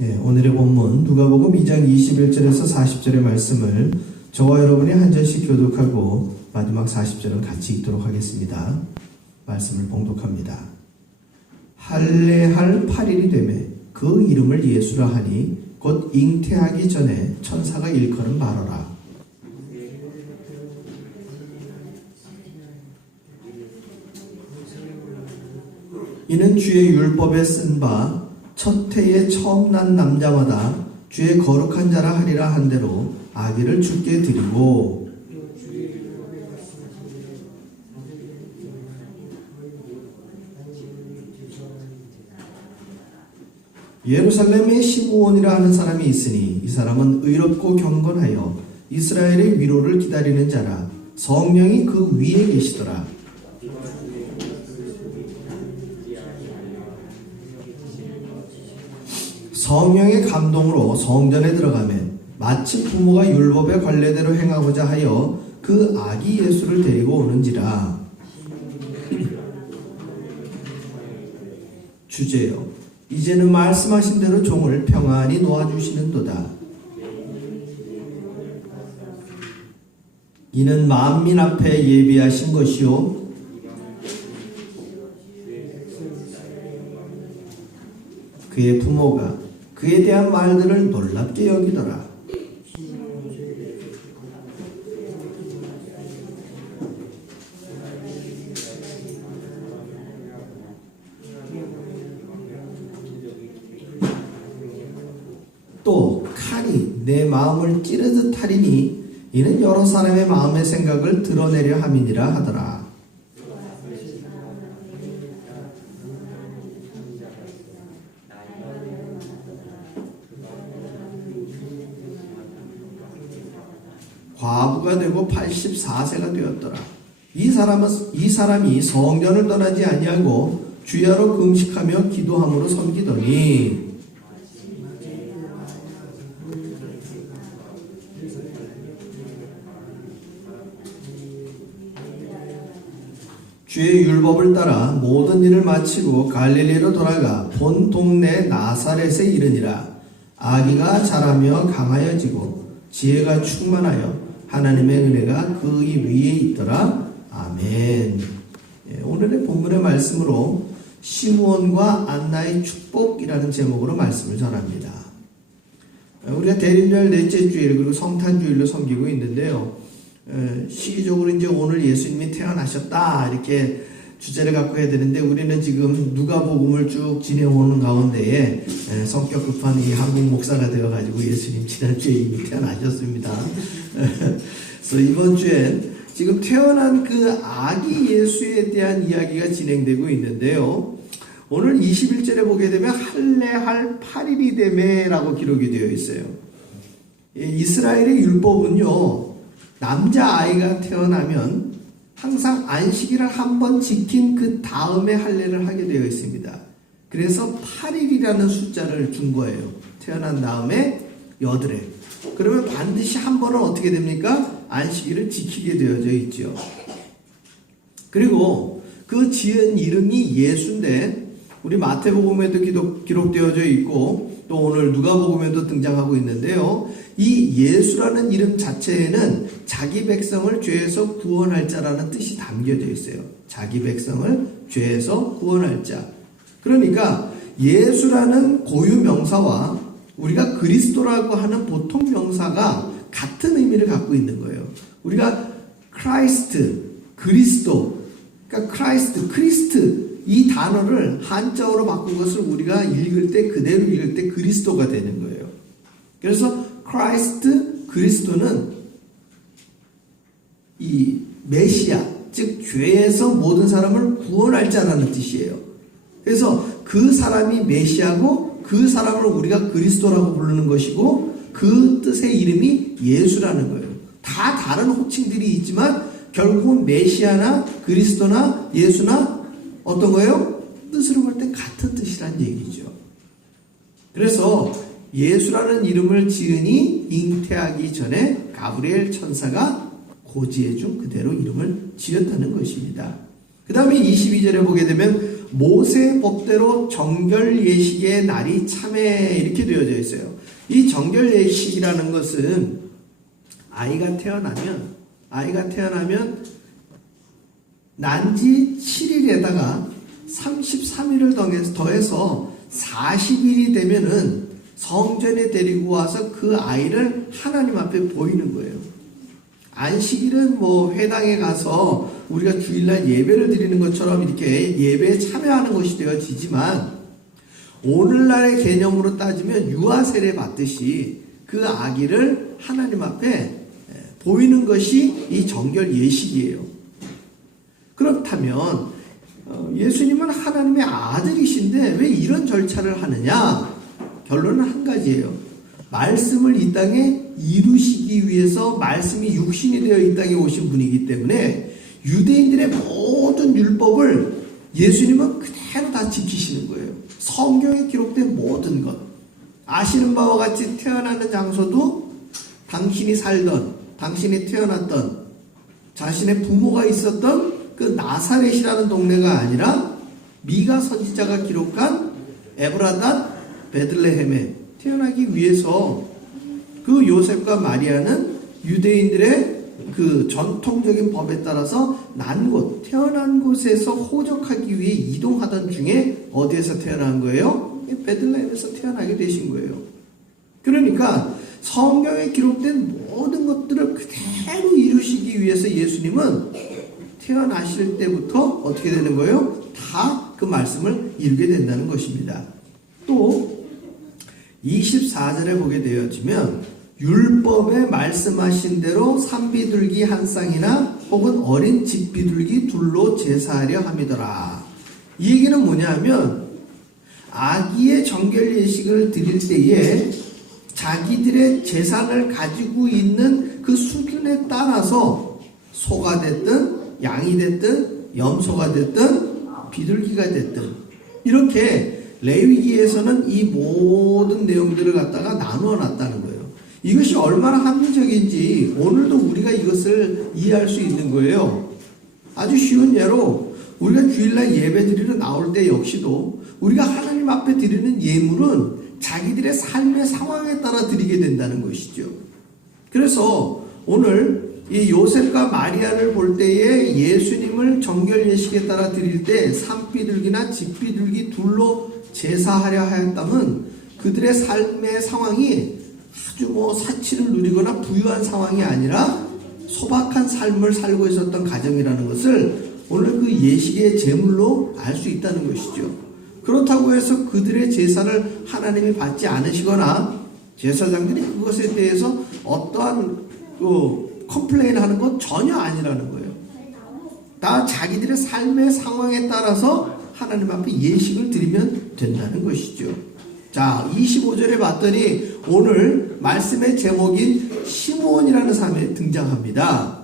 오늘의 본문 누가복음 2장 21절에서 40절의 말씀을 저와 여러분이 한 절씩 교독하고 마지막 40절은 같이 읽도록 하겠습니다. 말씀을 봉독합니다. 할례할 8일이 되매 그 이름을 예수라 하니 곧 잉태하기 전에 천사가 일컬은 말하라. 이는 주의 율법에 쓴 바 첫 해에 처음 난 남자마다 주의 거룩한 자라 하리라 한 대로 아기를 주께 드리고, 예루살렘에 시므온이라 하는 사람이 있으니 이 사람은 의롭고 경건하여 이스라엘의 위로를 기다리는 자라. 성령이 그 위에 계시더라. 성령의 감동으로 성전에 들어가면 마치 부모가 율법의 관례대로 행하고자 하여 그 아기 예수를 데리고 오는지라. 주제요, 이제는 말씀하신 대로 종을 평안히 놓아주시는도다. 이는 만민 앞에 예비하신 것이요 그의 부모가 그에 대한 말들을 놀랍게 여기더라. 또 칼이 내 마음을 찌르듯 하리니 이는 여러 사람의 마음의 생각을 드러내려 함이니라 하더라. 과부가 되고 84세가 되었더라. 이 사람이 성전을 떠나지 아니하고 주야로 금식하며 기도함으로 섬기더니 주의 율법을 따라 모든 일을 마치고 갈릴리로 돌아가 본 동네 나사렛에 이르니라. 아기가 자라며 강하여지고 지혜가 충만하여 하나님의 은혜가 그 위에 있더라. 아멘. 오늘의 본문의 말씀으로 시므온과 안나의 축복이라는 제목으로 말씀을 전합니다. 우리가 대림절 넷째 주일 그리고 성탄주일로 섬기고 있는데요. 시기적으로 이제 오늘 예수님이 태어나셨다 이렇게 주제를 갖고 해야 되는데 우리는 지금 누가복음을 쭉 지내오는 가운데에 성격 급한 이 한국 목사가 되어가지고 예수님 지난주에 이미 태어나셨습니다. 그래서 이번 주엔 지금 태어난 그 아기 예수에 대한 이야기가 진행되고 있는데요. 오늘 21절에 보게 되면 할례할 8일이 되매라고 기록이 되어 있어요. 이스라엘의 율법은요, 남자아이가 태어나면 항상 안식일을 한번 지킨 그 다음에 할례를 하게 되어 있습니다. 그래서 8일이라는 숫자를 준 거예요. 태어난 다음에 8회. 그러면 반드시 한 번은 어떻게 됩니까? 안식일을 지키게 되어져 있죠. 그리고 그 지은 이름이 예수인데 우리 마태복음에도 기록되어져 있고 또 오늘 누가복음에도 등장하고 있는데요. 이 예수라는 이름 자체에는 자기 백성을 죄에서 구원할 자라는 뜻이 담겨져 있어요. 자기 백성을 죄에서 구원할 자. 그러니까 예수라는 고유 명사와 우리가 그리스도라고 하는 보통 명사가 같은 의미를 갖고 있는 거예요. 우리가 크라이스트, 그리스도, 그러니까 크리스트 이 단어를 한자어로 바꾼 것을 우리가 읽을 때 그대로 읽을 때 그리스도가 되는 거예요. 그래서 크라이스트, 그리스도는 이 메시아, 즉 죄에서 모든 사람을 구원할 자라는 뜻이에요. 그래서 그 사람이 메시아고 그 사람을 우리가 그리스도라고 부르는 것이고 그 뜻의 이름이 예수라는 거예요. 다 다른 호칭들이 있지만 결국은 메시아나 그리스도나 예수나 어떤 거예요? 뜻으로 볼 때 같은 뜻이란 얘기죠. 그래서 예수라는 이름을 지으니 잉태하기 전에 가브리엘 천사가 고지해준 그대로 이름을 지었다는 것입니다. 그 다음에 22절에 보게 되면 모세 법대로 정결 예식의 날이 참해 이렇게 되어져 있어요. 이 정결 예식이라는 것은 아이가 태어나면 난지 7일에다가 33일을 더해서 40일이 되면은 성전에 데리고 와서 그 아이를 하나님 앞에 보이는 거예요. 안식일은 뭐 회당에 가서 우리가 주일날 예배를 드리는 것처럼 이렇게 예배에 참여하는 것이 되어지지만, 오늘날의 개념으로 따지면 유아 세례 받듯이 그 아기를 하나님 앞에 보이는 것이 이 정결 예식이에요. 그렇다면 예수님은 하나님의 아들이신데 왜 이런 절차를 하느냐? 결론은 한 가지예요. 말씀을 이 땅에 이루시기 위해서 말씀이 육신이 되어 이 땅에 오신 분이기 때문에 유대인들의 모든 율법을 예수님은 그대로 다 지키시는 거예요. 성경에 기록된 모든 것, 아시는 바와 같이 태어나는 장소도 당신이 살던, 당신이 태어났던, 자신의 부모가 있었던 그 나사렛이라는 동네가 아니라 미가 선지자가 기록한 에브라다 베들레헴에 태어나기 위해서 그 요셉과 마리아는 유대인들의 그 전통적인 법에 따라서 난 곳, 태어난 곳에서 호적하기 위해 이동하던 중에 어디에서 태어난 거예요? 베들레헴에서 태어나게 되신 거예요. 그러니까 성경에 기록된 모든 것들을 그대로 이루시기 위해서 예수님은 태어나실 때부터 어떻게 되는 거예요? 다 그 말씀을 이루게 된다는 것입니다. 또 24절에 보게 되어지면 율법에 말씀하신 대로 산비둘기 한 쌍이나 혹은 어린 집비둘기 둘로 제사하려 함이더라. 이 얘기는 뭐냐면 아기의 정결 예식을 드릴 때에 자기들의 재산을 가지고 있는 그 수준에 따라서 소가 됐든 양이 됐든 염소가 됐든 비둘기가 됐든 이렇게 레위기에서는 이 모든 내용들을 갖다가 나누어 놨다는 거예요. 이것이 얼마나 합리적인지 오늘도 우리가 이것을 이해할 수 있는 거예요. 아주 쉬운 예로 우리가 주일날 예배 드리러 나올 때 역시도 우리가 하나님 앞에 드리는 예물은 자기들의 삶의 상황에 따라 드리게 된다는 것이죠. 그래서 오늘 이 요셉과 마리아를 볼 때에 예수님을 정결 예식에 따라 드릴 때 산비둘기나 집비둘기 둘로 제사하려 하였다면 그들의 삶의 상황이 아주 사치를 누리거나 부유한 상황이 아니라 소박한 삶을 살고 있었던 가정이라는 것을 오늘 그 예식의 제물로 알 수 있다는 것이죠. 그렇다고 해서 그들의 제사를 하나님이 받지 않으시거나 제사장들이 그것에 대해서 어떠한 컴플레인 하는 것 전혀 아니라는 거예요. 다 자기들의 삶의 상황에 따라서 하나님 앞에 예식을 드리면 된다는 것이죠. 자, 25절에 봤더니 오늘 말씀의 제목인 시므온이라는 사람이 등장합니다.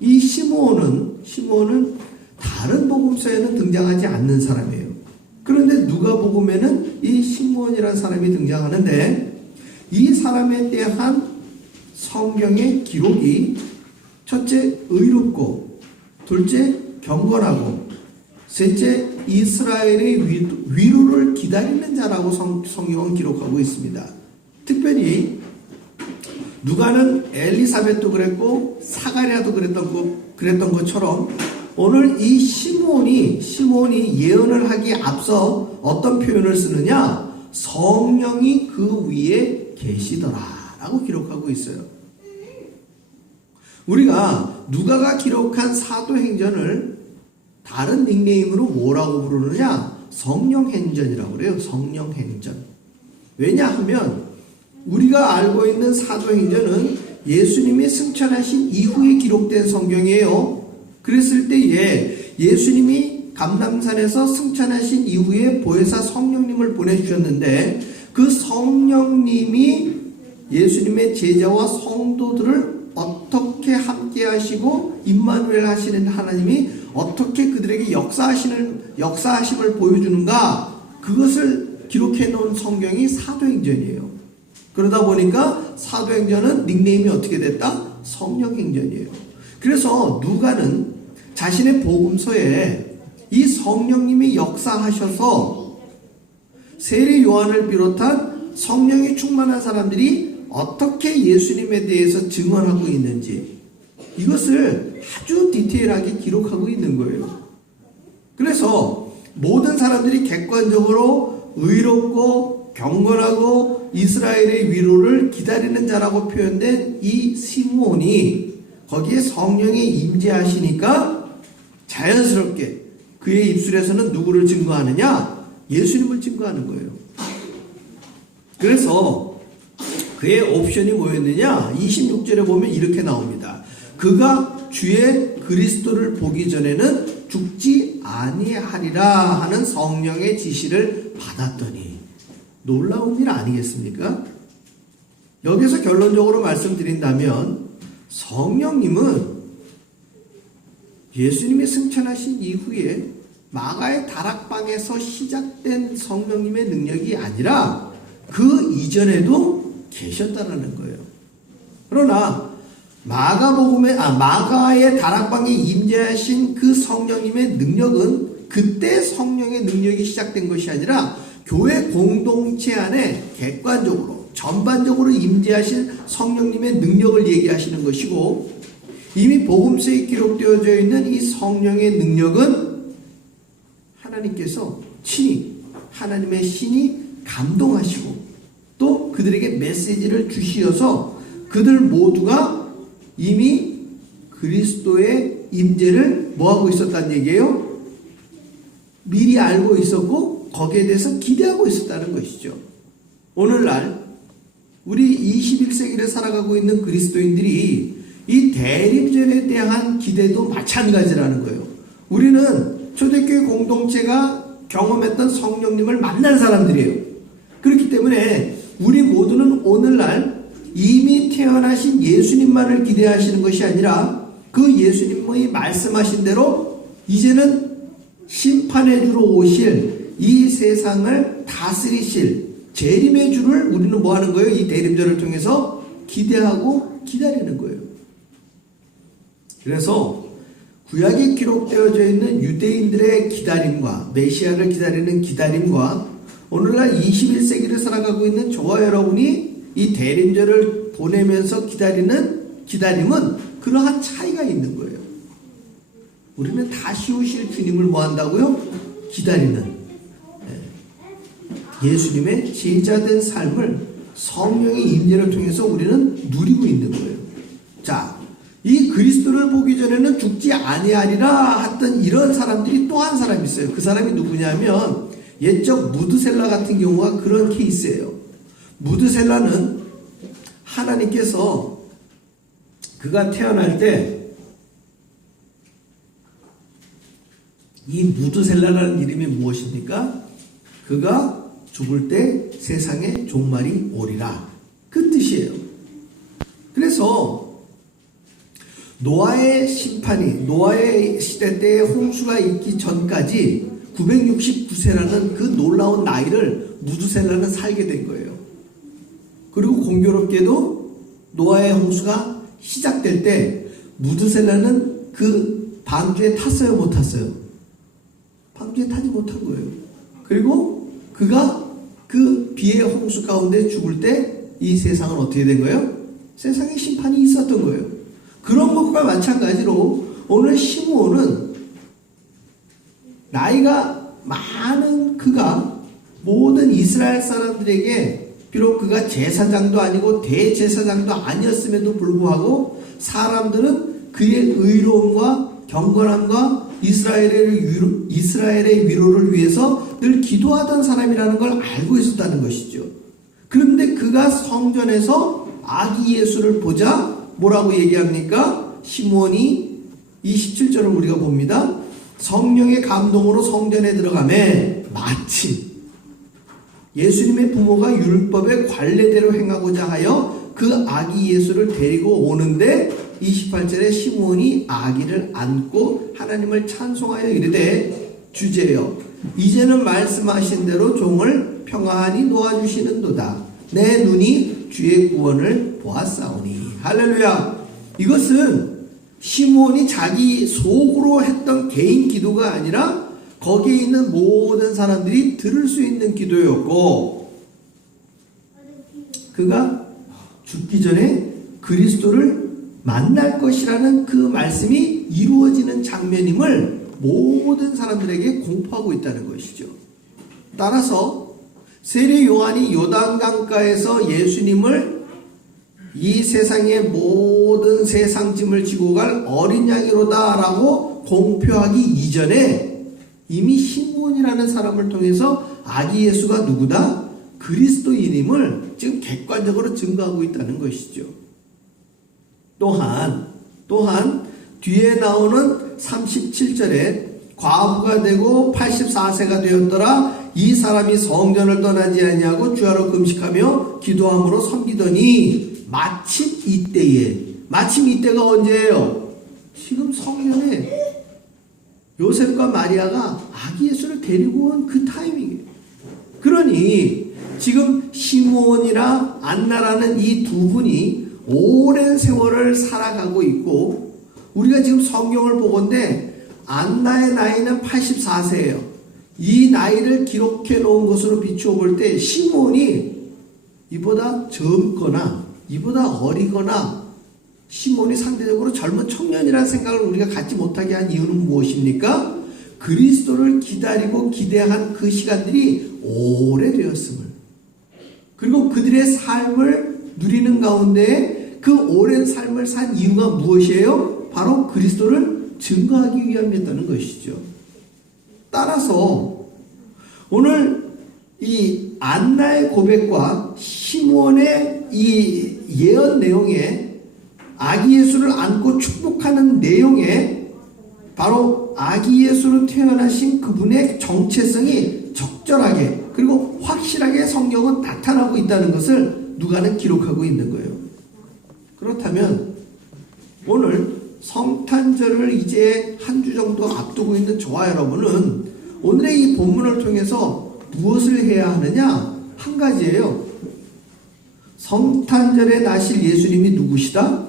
이 시므온은 다른 복음서에는 등장하지 않는 사람이에요. 그런데 누가복음에는 이 시므온이라는 사람이 등장하는데 이 사람에 대한 성경의 기록이 첫째 의롭고, 둘째 경건하고, 셋째 이스라엘의 위로를 기다리는 자라고 성경은 기록하고 있습니다. 특별히 누가는 엘리사벳도 그랬고 사가랴도 그랬던 것처럼 오늘 이 시므온이 예언을 하기에 앞서 어떤 표현을 쓰느냐? 성령이 그 위에 계시더라 라고 기록하고 있어요. 우리가 누가가 기록한 사도행전을 다른 닉네임으로 뭐라고 부르느냐? 성령행전이라고 그래요. 성령행전. 왜냐하면 우리가 알고 있는 사도행전은 예수님이 승천하신 이후에 기록된 성경이에요. 그랬을 때에 예수님이 감람산에서 승천하신 이후에 보혜사 성령님을 보내주셨는데 그 성령님이 예수님의 제자와 성도들을 어떻게 함께 하시고 임마누엘 하시는 하나님이 어떻게 그들에게 역사하심을 보여주는가, 그것을 기록해 놓은 성경이 사도행전이에요. 그러다 보니까 사도행전은 닉네임이 어떻게 됐다? 성령행전이에요. 그래서 누가는 자신의 복음서에 이 성령님이 역사하셔서 세례 요한을 비롯한 성령이 충만한 사람들이 어떻게 예수님에 대해서 증언하고 있는지 이것을 아주 디테일하게 기록하고 있는 거예요. 그래서 모든 사람들이 객관적으로 의롭고 경건하고 이스라엘의 위로를 기다리는 자라고 표현된 이 시므온이 거기에 성령이 임재하시니까 자연스럽게 그의 입술에서는 누구를 증거하느냐? 예수님을 증거하는 거예요. 그래서 그의 옵션이 뭐였느냐? 26절에 보면 이렇게 나옵니다. 그가 주의 그리스도를 보기 전에는 죽지 아니하리라 하는 성령의 지시를 받았더니 놀라운 일 아니겠습니까? 여기서 결론적으로 말씀드린다면 성령님은 예수님이 승천하신 이후에 마가의 다락방에서 시작된 성령님의 능력이 아니라 그 이전에도 계셨다라는 거예요. 그러나 마가의 다락방에 임재하신 그 성령님의 능력은 그때 성령의 능력이 시작된 것이 아니라 교회 공동체 안에 객관적으로 전반적으로 임재하신 성령님의 능력을 얘기하시는 것이고, 이미 복음서에 기록되어져 있는 이 성령의 능력은 하나님께서 친히 하나님의 신이 감동하시고 또 그들에게 메시지를 주시어서 그들 모두가 이미 그리스도의 임재를 뭐하고 있었다는 얘기예요? 미리 알고 있었고 거기에 대해서 기대하고 있었다는 것이죠. 오늘날 우리 21세기를 살아가고 있는 그리스도인들이 이 대림절에 대한 기대도 마찬가지라는 거예요. 우리는 초대교회 공동체가 경험했던 성령님을 만난 사람들이에요. 그렇기 때문에 우리 모두는 오늘날 이미 태어나신 예수님만을 기대하시는 것이 아니라 그 예수님의 말씀하신 대로 이제는 심판의 주로 오실 이 세상을 다스리실 재림의 주를 우리는 뭐 하는 거예요? 이 대림절을 통해서 기대하고 기다리는 거예요. 그래서 구약에 기록되어져 있는 유대인들의 기다림과 메시아를 기다리는 기다림과 오늘날 21세기를 살아가고 있는 저와 여러분이 이 대림절을 보내면서 기다리는 기다림은 그러한 차이가 있는 거예요. 우리는 다시 오실 주님을 뭐 한다고요? 기다리는 예수님의 제자된 삶을 성령의 임재를 통해서 우리는 누리고 있는 거예요. 자, 이 그리스도를 보기 전에는 죽지 아니하리라 했던 이런 사람들이 또 한 사람이 있어요. 그 사람이 누구냐면 옛적 무드셀라 같은 경우가 그런 케이스예요. 무드셀라는 하나님께서 그가 태어날 때 이 무드셀라라는 이름이 무엇입니까? 그가 죽을 때 세상에 종말이 오리라, 그 뜻이에요. 그래서 노아의 심판이 노아의 시대 때 홍수가 있기 전까지 969세라는 그 놀라운 나이를 무드셀라는 살게 된 거예요. 그리고 공교롭게도 노아의 홍수가 시작될 때 무드셀라는 그 방주에 탔어요, 못 탔어요? 방주에 타지 못한 거예요. 그리고 그가 그 비의 홍수 가운데 죽을 때 이 세상은 어떻게 된 거예요? 세상에 심판이 있었던 거예요. 그런 것과 마찬가지로 오늘 시므온은 나이가 많은 그가 모든 이스라엘 사람들에게 비록 그가 제사장도 아니고 대제사장도 아니었음에도 불구하고 사람들은 그의 의로움과 경건함과 이스라엘의 위로를 위해서 늘 기도하던 사람이라는 걸 알고 있었다는 것이죠. 그런데 그가 성전에서 아기 예수를 보자 뭐라고 얘기합니까? 시므온이 27절을 우리가 봅니다. 성령의 감동으로 성전에 들어가매 마침 예수님의 부모가 율법의 관례대로 행하고자 하여 그 아기 예수를 데리고 오는데 28절에 시므온이 아기를 안고 하나님을 찬송하여 이르되 주제여 이제는 말씀하신 대로 종을 평안히 놓아주시는도다. 내 눈이 주의 구원을 보았사오니. 할렐루야. 이것은 시므온이 자기 속으로 했던 개인 기도가 아니라 거기에 있는 모든 사람들이 들을 수 있는 기도였고, 그가 죽기 전에 그리스도를 만날 것이라는 그 말씀이 이루어지는 장면임을 모든 사람들에게 공포하고 있다는 것이죠. 따라서 세례 요한이 요단강가에서 예수님을 이 세상의 모든 세상 짐을 지고 갈 어린 양이로다 라고 공표하기 이전에 이미 시므온이라는 사람을 통해서 아기 예수가 누구다? 그리스도인임을 지금 객관적으로 증거하고 있다는 것이죠. 또한 뒤에 나오는 37절에 과부가 되고 84세가 되었더라. 이 사람이 성전을 떠나지 아니하고 주야로 금식하며 기도함으로 섬기더니 마침 이때가 언제예요? 지금 성전에 요셉과 마리아가 아기 예수를 데리고 온 그 타이밍이에요. 그러니 지금 시므온이나 안나라는 이 두 분이 오랜 세월을 살아가고 있고, 우리가 지금 성경을 보건대 안나의 나이는 84세예요. 이 나이를 기록해 놓은 것으로 비추어 볼 때 시므온이 이보다 젊거나 이보다 어리거나 시므온이 상대적으로 젊은 청년이라는 생각을 우리가 갖지 못하게 한 이유는 무엇입니까? 그리스도를 기다리고 기대한 그 시간들이 오래되었음을, 그리고 그들의 삶을 누리는 가운데 그 오랜 삶을 산 이유가 무엇이에요? 바로 그리스도를 증거하기 위함이었다는 것이죠. 따라서 오늘 이 안나의 고백과 시므온의 이 예언 내용에, 아기 예수를 안고 축복하는 내용에 바로 아기 예수로 태어나신 그분의 정체성이 적절하게 그리고 확실하게 성경은 나타나고 있다는 것을 누가는 기록하고 있는 거예요. 그렇다면 오늘 성탄절을 이제 한 주 정도 앞두고 있는 저와 여러분은 오늘의 이 본문을 통해서 무엇을 해야 하느냐? 한 가지예요. 성탄절에 나실 예수님이 누구시다?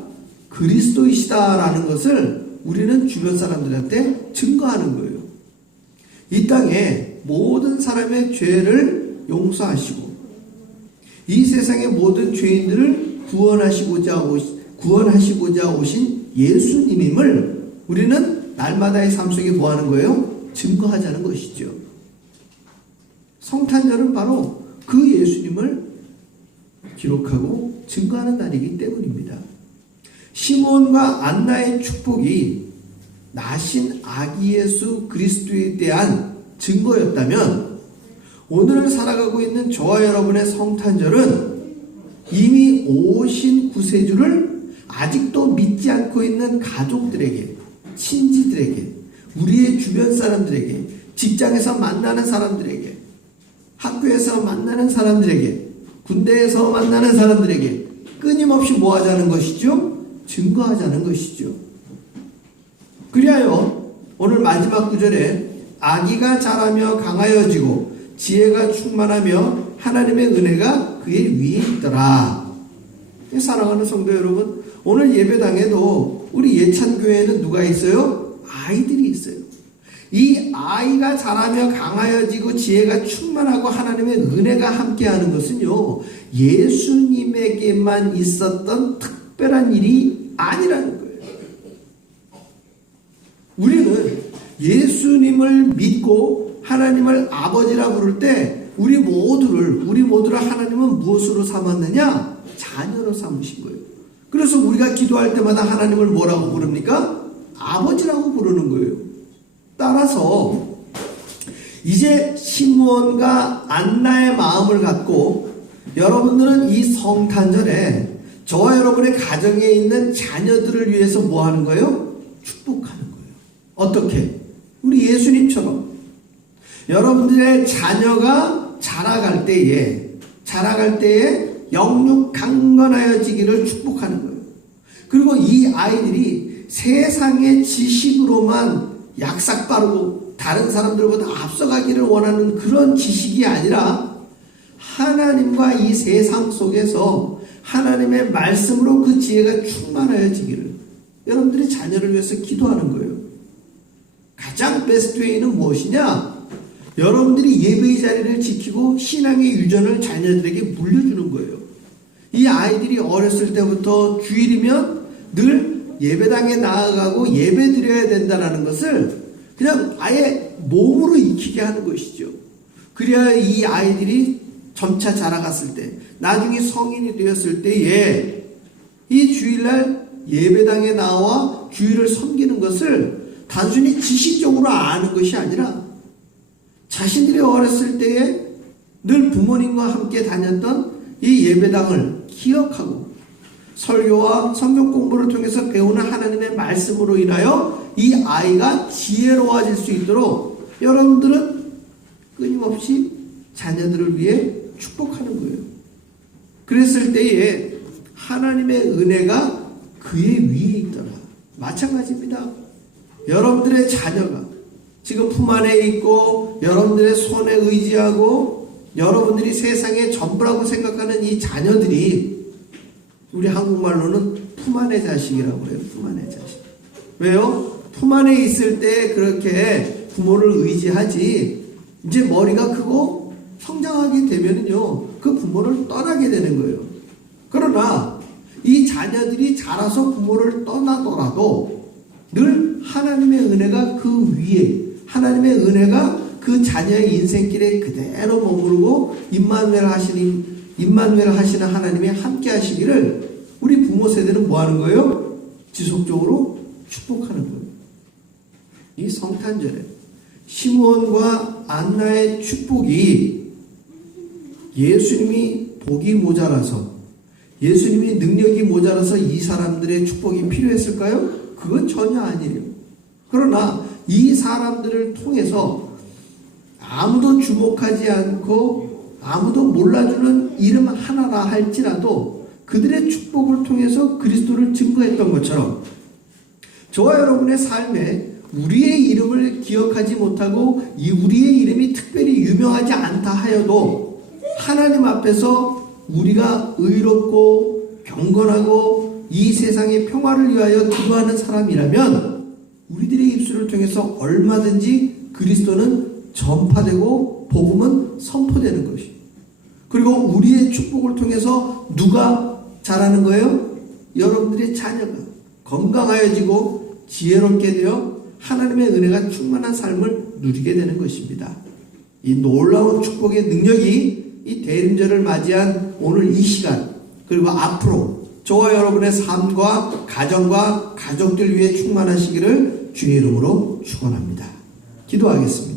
그리스도이시다라는 것을 우리는 주변 사람들한테 증거하는 거예요. 이 땅에 모든 사람의 죄를 용서하시고 이 세상의 모든 죄인들을 구원하시고자 오신 예수님임을 우리는 날마다의 삶 속에 뭐 하는 거예요? 증거하자는 것이죠. 성탄절은 바로 그 예수님을 기록하고 증거하는 날이기 때문입니다. 시므온과 안나의 축복이 나신 아기 예수 그리스도에 대한 증거였다면, 오늘 살아가고 있는 저와 여러분의 성탄절은 이미 오신 구세주를 아직도 믿지 않고 있는 가족들에게, 친지들에게, 우리의 주변 사람들에게, 직장에서 만나는 사람들에게, 학교에서 만나는 사람들에게, 군대에서 만나는 사람들에게 끊임없이 뭐 하자는 것이죠? 증거하자는 것이죠. 그리하여 오늘 마지막 구절에 아기가 자라며 강하여지고 지혜가 충만하며 하나님의 은혜가 그의 위에 있더라. 사랑하는 성도 여러분, 오늘 예배당에도 우리 예찬교회에는 누가 있어요? 아이들이 있어요. 이 아이가 자라며 강하여지고 지혜가 충만하고 하나님의 은혜가 함께하는 것은요, 예수님에게만 있었던 특별한 일이 아니라는 거예요. 우리는 예수님을 믿고 하나님을 아버지라 부를 때 우리 모두를 하나님은 무엇으로 삼았느냐? 자녀로 삼으신 거예요. 그래서 우리가 기도할 때마다 하나님을 뭐라고 부릅니까? 아버지라고 부르는 거예요. 따라서 이제 시므온과 안나의 마음을 갖고 여러분들은 이 성탄절에 저와 여러분의 가정에 있는 자녀들을 위해서 뭐 하는 거예요? 축복하는 거예요. 어떻게? 우리 예수님처럼 여러분들의 자녀가 자라갈 때에 영육 강건하여지기를 축복하는 거예요. 그리고 이 아이들이 세상의 지식으로만 약삭 빠르고 다른 사람들보다 앞서가기를 원하는 그런 지식이 아니라 하나님과 이 세상 속에서 하나님의 말씀으로 그 지혜가 충만하여지기를 여러분들이 자녀를 위해서 기도하는 거예요. 가장 베스트 웨이는 무엇이냐? 여러분들이 예배의 자리를 지키고 신앙의 유전을 자녀들에게 물려주는 거예요. 이 아이들이 어렸을 때부터 주일이면 늘 예배당에 나아가고 예배 드려야 된다는 것을 그냥 아예 몸으로 익히게 하는 것이죠. 그래야 이 아이들이 점차 자라갔을 때, 나중에 성인이 되었을 때에 이 주일날 예배당에 나와 주일을 섬기는 것을 단순히 지식적으로 아는 것이 아니라 자신들이 어렸을 때에 늘 부모님과 함께 다녔던 이 예배당을 기억하고 설교와 성경 공부를 통해서 배우는 하나님의 말씀으로 인하여 이 아이가 지혜로워질 수 있도록 여러분들은 끊임없이 자녀들을 위해 축복하는 거예요. 그랬을 때에 하나님의 은혜가 그의 위에 있더라. 마찬가지입니다. 여러분들의 자녀가 지금 품 안에 있고 여러분들의 손에 의지하고 여러분들이 세상의 전부라고 생각하는 이 자녀들이, 우리 한국말로는 품 안의 자식이라고 해요. 품 안의 자식. 왜요? 품 안에 있을 때 그렇게 부모를 의지하지, 이제 머리가 크고 성장하게 되면은요, 그 부모를 떠나게 되는 거예요. 그러나 이 자녀들이 자라서 부모를 떠나더라도 늘 하나님의 은혜가 그 위에, 하나님의 은혜가 그 자녀의 인생길에 그대로 머무르고 임마누엘 하시는 하나님이 함께 하시기를 우리 부모 세대는 뭐 하는 거예요? 지속적으로 축복하는 거예요. 이 성탄절에 시므온과 안나의 축복이 예수님이 복이 모자라서, 예수님이 능력이 모자라서 이 사람들의 축복이 필요했을까요? 그건 전혀 아니에요. 그러나 이 사람들을 통해서 아무도 주목하지 않고 아무도 몰라주는 이름 하나라 할지라도 그들의 축복을 통해서 그리스도를 증거했던 것처럼 저와 여러분의 삶에 우리의 이름을 기억하지 못하고 우리의 이름이 특별히 유명하지 않다 하여도 하나님 앞에서 우리가 의롭고 경건하고 이 세상의 평화를 위하여 기도하는 사람이라면 우리들의 입술을 통해서 얼마든지 그리스도는 전파되고 복음은 선포되는 것이. 그리고 우리의 축복을 통해서 누가 자라는 거예요? 여러분들의 자녀가 건강하여지고 지혜롭게 되어 하나님의 은혜가 충만한 삶을 누리게 되는 것입니다. 이 놀라운 축복의 능력이 이 대림절을 맞이한 오늘 이 시간, 그리고 앞으로 저와 여러분의 삶과 가정과 가족들 위해 충만하시기를 주의 이름으로 축원합니다. 기도하겠습니다.